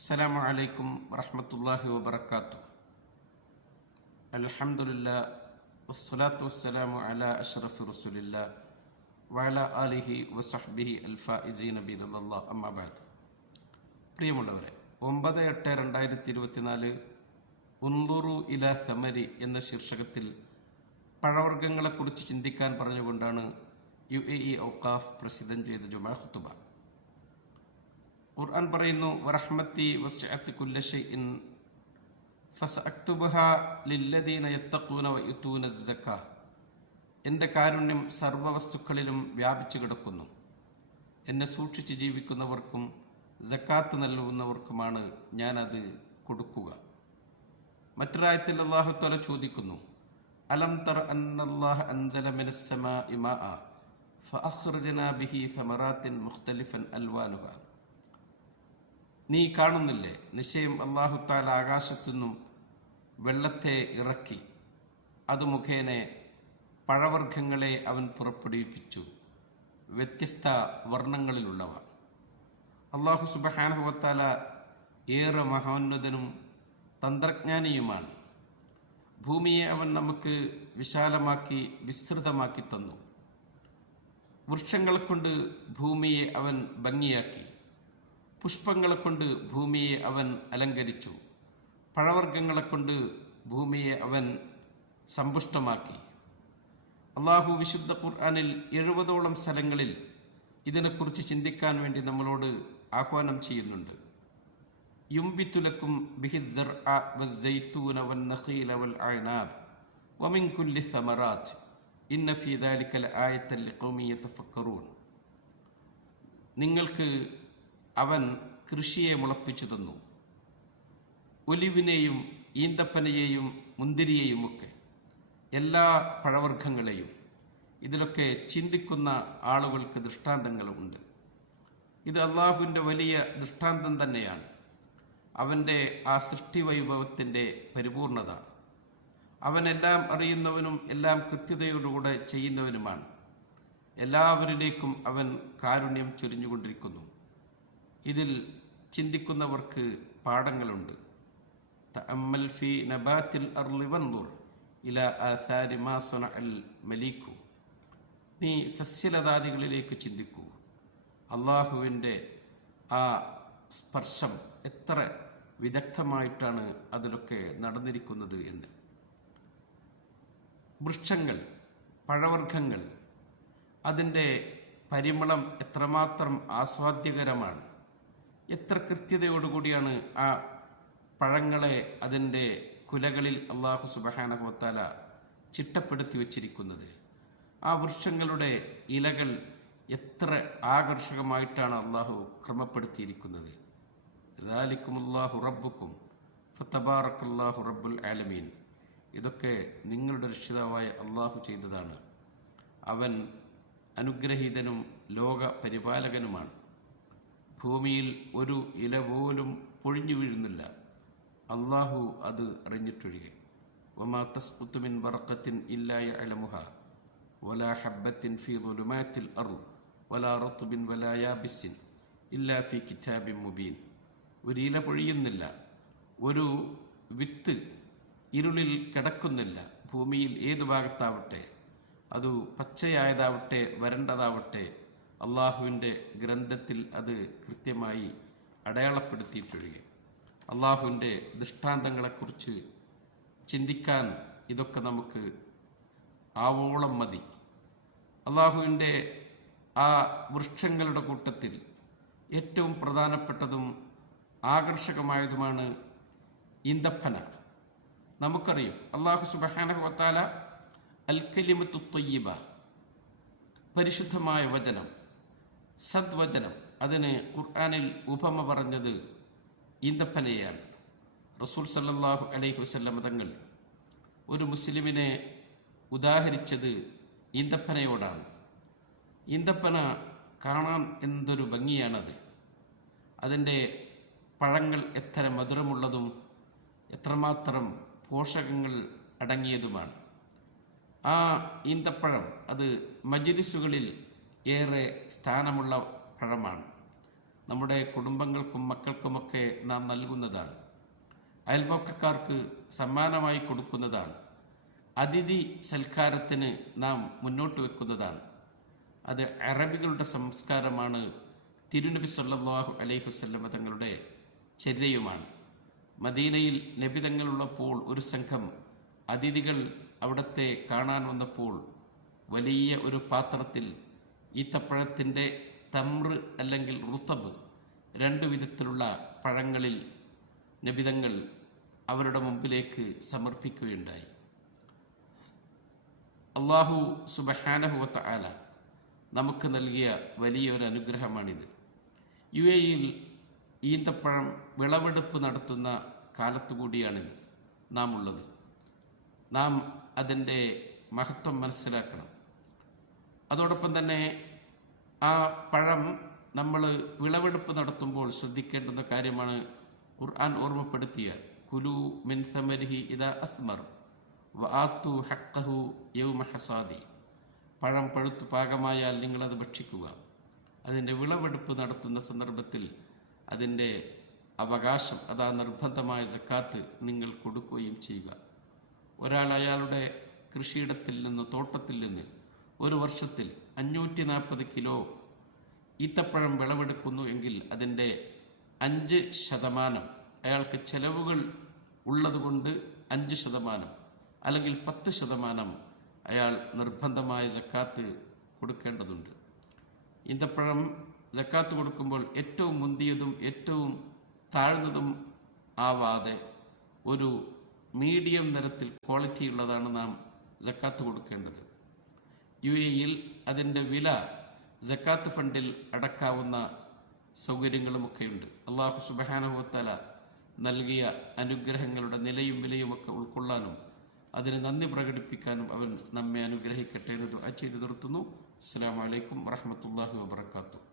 അസ്സലാമു അലൈക്കും വറഹ്മത്തുള്ളാഹി വബറകാതുഹു. അൽഹംദുലില്ലാഹ് വസ്സലാത്തു വസ്സലാമു അലാ അഷ്റഫി റസൂലില്ലാഹ് വഅലാ ആലിഹി വസഹ്ബിഹി അൽഫായിസീന ബിറളില്ലാഹ്. അമ്മാ ബഅദ്. പ്രിയമുള്ളവരെ, 9/8/2024 ഉൻദുറു ഇലാ സമരി എന്ന ശീർഷകത്തിൽ പഴവർഗ്ഗങ്ങളെക്കുറിച്ച് ചിന്തിക്കാൻ പറഞ്ഞുകൊണ്ടാണ് UAE ഔഖാഫ് പ്രസിദ്ധം ചെയ്ത ജുമാ ഖുതുബ. ഖുർആൻ പറയുന്നു, വറഹ്മത്തി വസ്അത് കുല്ല ഷൈഇൻ ഫസഅക്തുബുഹാ ലില്ലദീന യത്തഖൂന വയുതൂന സക്കാ. എൻ്റെ കാരുണ്യം സർവ്വവസ്തുക്കളിലും വ്യാപിച്ചു കിടക്കുന്നു. എന്നെ സൂക്ഷിച്ച് ജീവിക്കുന്നവർക്കും സക്കാത്ത് നൽകുന്നവർക്കുമാണ് ഞാനത് കൊടുക്കുക. മറ്റൊരായത്തിൽ അല്ലാഹു തആല ചോദിക്കുന്നു, അലം തറ അന്നല്ലാഹ അൻസല മിനസ് സമാഇ മാഅ ഫഅഖ്റജ്നാ ബിഹി സമറാത്തിൻ മുഖ്തലിഫൻ അൽവാനുഹാ. നീ കാണുന്നില്ലേ, നിശ്ചയം അല്ലാഹു തആല ആകാശത്തുനിന്നും വെള്ളത്തെ ഇറക്കി, അത് മുഖേന പഴവർഗ്ഗങ്ങളെ അവൻ പുറപ്പെടുവിപ്പിച്ചു, വ്യത്യസ്ത വർണ്ണങ്ങളിലുള്ളവ. അല്ലാഹു സുബ്ഹാനഹു വ തആല ഏറെ മഹോന്നതനും തന്ത്രജ്ഞാനിയുമാണ്. ഭൂമിയെ അവൻ നമുക്ക് വിശാലമാക്കി വിസ്തൃതമാക്കി തന്നു. വൃക്ഷങ്ങളെ കൊണ്ട് ഭൂമിയെ അവൻ ഭംഗിയാക്കി, പുഷ്പങ്ങളെ കൊണ്ട് ഭൂമിയെ അവൻ അലങ്കരിച്ചു, പഴവർഗ്ഗങ്ങളെ കൊണ്ട് ഭൂമിയെ അവൻ സമ്പുഷ്ടമാക്കി. അള്ളാഹു വിശുദ്ധ ഖുർആനിൽ 70ഓളം സ്ഥലങ്ങളിൽ ഇതിനെക്കുറിച്ച് ചിന്തിക്കാൻ വേണ്ടി നമ്മളോട് ആഹ്വാനം ചെയ്യുന്നുണ്ട്. യുംബിതുലക്കും ബിഹിസ്സർഅ വസ്സൈതൂന വന്നഖീല വൽഅനാബ് വമിൻ കുല്ലി സമറാത്ത് ഇന്ന ഫീ ദാലിക ലആയത്തൻ ലിഖൗമി യതഫക്കറൂൻ. നിങ്ങൾക്ക് അവൻ കൃഷിയെ മുളപ്പിച്ചു തന്നു, ഒലിവിനെയും ഈന്തപ്പനയെയും മുന്തിരിയെയുമൊക്കെ, എല്ലാ പഴവർഗ്ഗങ്ങളെയും. ഇതിലൊക്കെ ചിന്തിക്കുന്ന ആളുകൾക്ക് ദൃഷ്ടാന്തങ്ങളുമുണ്ട്. ഇത് അള്ളാഹുവിൻ്റെ വലിയ ദൃഷ്ടാന്തം തന്നെയാണ്. അവൻ്റെ ആ സൃഷ്ടി വൈഭവത്തിൻ്റെ പരിപൂർണത. അവനെല്ലാം അറിയുന്നവനും എല്ലാം കൃത്യതയോടുകൂടെ ചെയ്യുന്നവനുമാണ്. എല്ലാവരിലേക്കും അവൻ കാരുണ്യം ചൊരിഞ്ഞുകൊണ്ടിരിക്കുന്നു. ഇതിൽ ചിന്തിക്കുന്നവർക്ക് പാഠങ്ങളുണ്ട്. തഅമ്മൽ ഫീ നബാത്തിൽ അർളി വൻദുർ ഇലാ ആഥാരി മാ സനഅൽ മലീകു. നീ സസ്യലതാദികളിലേക്ക് ചിന്തിക്കൂ, അള്ളാഹുവിൻ്റെ ആ സ്പർശം എത്ര വിദഗ്ധമായിട്ടാണ് അതിലൊക്കെ നടന്നിരിക്കുന്നത് എന്ന്. വൃക്ഷങ്ങൾ, പഴവർഗ്ഗങ്ങൾ, അതിൻ്റെ പരിമളം എത്രമാത്രം ആസ്വാദ്യകരമാണ്. എത്ര കൃത്യതയോടുകൂടിയാണ് ആ പഴങ്ങളെ അതിൻ്റെ കുലകളിൽ അല്ലാഹു സുബ്ഹാനഹു വ തആല ചിട്ടപ്പെടുത്തി വച്ചിരിക്കുന്നത്. ആ വൃക്ഷങ്ങളുടെ ഇലകൾ എത്ര ആകർഷകമായിട്ടാണ് അല്ലാഹു ക്രമപ്പെടുത്തിയിരിക്കുന്നത്. ദാലികുമുല്ലാഹു റബ്ബുക്കും ഫതബാറകല്ലാഹു റബ്ബുൽ ആലമീൻ. ഇതൊക്കെ നിങ്ങളുടെ രക്ഷിതാവായ അല്ലാഹു ചെയ്തതാണ്. അവൻ അനുഗ്രഹീതനും ലോക പരിപാലകനുമാണ്. ഭൂമിയിൽ ഒരു ഇല പോലും പൊഴിഞ്ഞു വീഴുന്നില്ല, അള്ളാഹു അത് അറിഞ്ഞിട്ടൊഴികെ. വമാ തസ്ഖുതു മിൻ ബറഖത്തിൻ ഇല്ലാ യഅലമുഹാ വലാ ഹബ്ബത്തിൻ ഫീ ദുലുമാത്തിൽ അർള് വലാ റത്ബിൻ വലാ യാബിസിൻ ഇല്ലാ ഫീ കിതാബിൻ മുബീൻ. ഒരു ഇല പൊഴിയുന്നില്ല, ഒരു വിത്ത് ഇരുളിൽ കിടക്കുന്നില്ല. ഭൂമിയിൽ ഏതു ഭാഗത്താവട്ടെ, അത് പച്ചയായതാവട്ടെ വരണ്ടതാവട്ടെ, അള്ളാഹുവിൻ്റെ ഗ്രന്ഥത്തിൽ അത് കൃത്യമായി അടയാളപ്പെടുത്തിയിട്ടൊഴികെ. അള്ളാഹുവിൻ്റെ ദൃഷ്ടാന്തങ്ങളെക്കുറിച്ച് ചിന്തിക്കാൻ ഇതൊക്കെ നമുക്ക് ആവോളം മതി. അള്ളാഹുവിൻ്റെ ആ വൃക്ഷങ്ങളുടെ കൂട്ടത്തിൽ ഏറ്റവും പ്രധാനപ്പെട്ടതും ആകർഷകമായതുമാണ് ഈന്തപ്പന. നമുക്കറിയും, അള്ളാഹു സുബ്ഹാനഹു വ തആല അൽ കലിമത്തു ത്വയ്യിബ, പരിശുദ്ധമായ വചനം, സദ്വചനം, അതിന് ഖുർആനിൽ ഉപമ പറഞ്ഞത് ഈന്തപ്പനയാണ്. റസൂൽ സല്ലല്ലാഹു അലൈഹി വസല്ലം തങ്ങൾ ഒരു മുസ്ലിമിനെ ഉദാഹരിച്ചത് ഈന്തപ്പനയോടാണ്. ഈന്തപ്പന കാണാൻ എന്തൊരു ഭംഗിയാണത്. അതിൻ്റെ പഴങ്ങൾ എത്ര മധുരമുള്ളതും എത്രമാത്രം പോഷകങ്ങൾ അടങ്ങിയതുമാണ്. ആ ഈന്തപ്പഴം അത് മജ്‌ലിസുകളിൽ ഏറെ സ്ഥാനമുള്ള പഴമാണ്. നമ്മുടെ കുടുംബങ്ങൾക്കും മക്കൾക്കുമൊക്കെ നാം നൽകുന്നതാണ്. അയൽപക്കക്കാർക്ക് സമ്മാനമായി കൊടുക്കുന്നതാണ്. അതിഥി സൽക്കാരത്തിന് നാം മുന്നോട്ട് വെക്കുന്നതാണ്. അത് അറബികളുടെ സംസ്കാരമാണ്. തിരുനബി സല്ലല്ലാഹു അലൈഹി വസല്ലം തങ്ങളുടെ ചര്യയുമാണ്. മദീനയിൽ നബി തങ്ങളുള്ളപ്പോൾ ഒരു സംഘം അതിഥികൾ അവിടത്തെ കാണാൻ വന്നപ്പോൾ വലിയ ഒരു പാത്രത്തിൽ ഈത്തപ്പഴത്തിൻ്റെ തമ്ര് അല്ലെങ്കിൽ റുത്തബ്, 2 വിധത്തിലുള്ള പഴങ്ങളിൽ നബിതങ്ങൾ അവരുടെ മുമ്പിലേക്ക് സമർപ്പിക്കുകയുണ്ടായി. അല്ലാഹു സുബ്ഹാനഹു വ തആല നമുക്ക് നൽകിയ വലിയൊരു അനുഗ്രഹമാണിത്. UAE-യിൽ ഈന്തപ്പഴം വിളവെടുപ്പ് നടത്തുന്ന കാലത്തുകൂടിയാണിത് നാം ഉള്ളത്. നാം അതിൻ്റെ മഹത്വം മനസ്സിലാക്കണം. അതോടൊപ്പം തന്നെ ആ പഴം നമ്മൾ വിളവെടുപ്പ് നടത്തുമ്പോൾ ശ്രദ്ധിക്കേണ്ടുന്ന കാര്യമാണ് ഖുർആൻ ഓർമ്മപ്പെടുത്തിയ കുലു മിൻ സമരിഹി ഇദാ അസ്മർ വആതു ഹഖ്ഖഹു യൗമ ഹസാദി. പഴം പഴുത്തു പാകമായാൽ നിങ്ങളത് ഭക്ഷിക്കുക. അതിൻ്റെ വിളവെടുപ്പ് നടത്തുന്ന സന്ദർഭത്തിൽ അതിൻ്റെ അവകാശം, അതാ നിർബന്ധമായ സക്കാത്ത് നിങ്ങൾ കൊടുക്കുകയും ചെയ്യുക. ഒരാൾ അയാളുടെ കൃഷിയിടത്തിൽ നിന്ന്, തോട്ടത്തിൽ നിന്ന് ഒരു വർഷത്തിൽ 540 കിലോ ഈത്തപ്പഴം വിളവെടുക്കുന്നു എങ്കിൽ അതിൻ്റെ 5% അയാൾക്ക് ചെലവുകൾ ഉള്ളതുകൊണ്ട് 5% അല്ലെങ്കിൽ 10% അയാൾ നിർബന്ധമായ സക്കാത്ത് കൊടുക്കേണ്ടതുണ്ട്. ഈന്തപ്പഴം സക്കാത്ത് കൊടുക്കുമ്പോൾ ഏറ്റവും മുന്തിയതും ഏറ്റവും താഴ്ന്നതും ആവാതെ ഒരു മീഡിയം തരത്തിൽ ക്വാളിറ്റി ഉള്ളതാണ് നാം സക്കാത്ത് കൊടുക്കേണ്ടത്. UAE-യിൽ അതിൻ്റെ വില സക്കാത്ത് ഫണ്ടിൽ അടക്കാവുന്ന സൗകര്യങ്ങളുമൊക്കെയുണ്ട്. അല്ലാഹു സുബ്ഹാനഹു വ തആല നൽകിയ അനുഗ്രഹങ്ങളുടെ നിലയും വിലയുമൊക്കെ ഉൾക്കൊള്ളാനും അതിന് നന്ദി പ്രകടിപ്പിക്കാനും അവൻ നമ്മെ അനുഗ്രഹിക്കട്ടെ എന്ന് ദുആ ചെയ്ത് നിർത്തുന്നു. അസ്സലാമു അലൈക്കും വറഹ്മത്തുള്ളാഹി വബറകാതുഹു.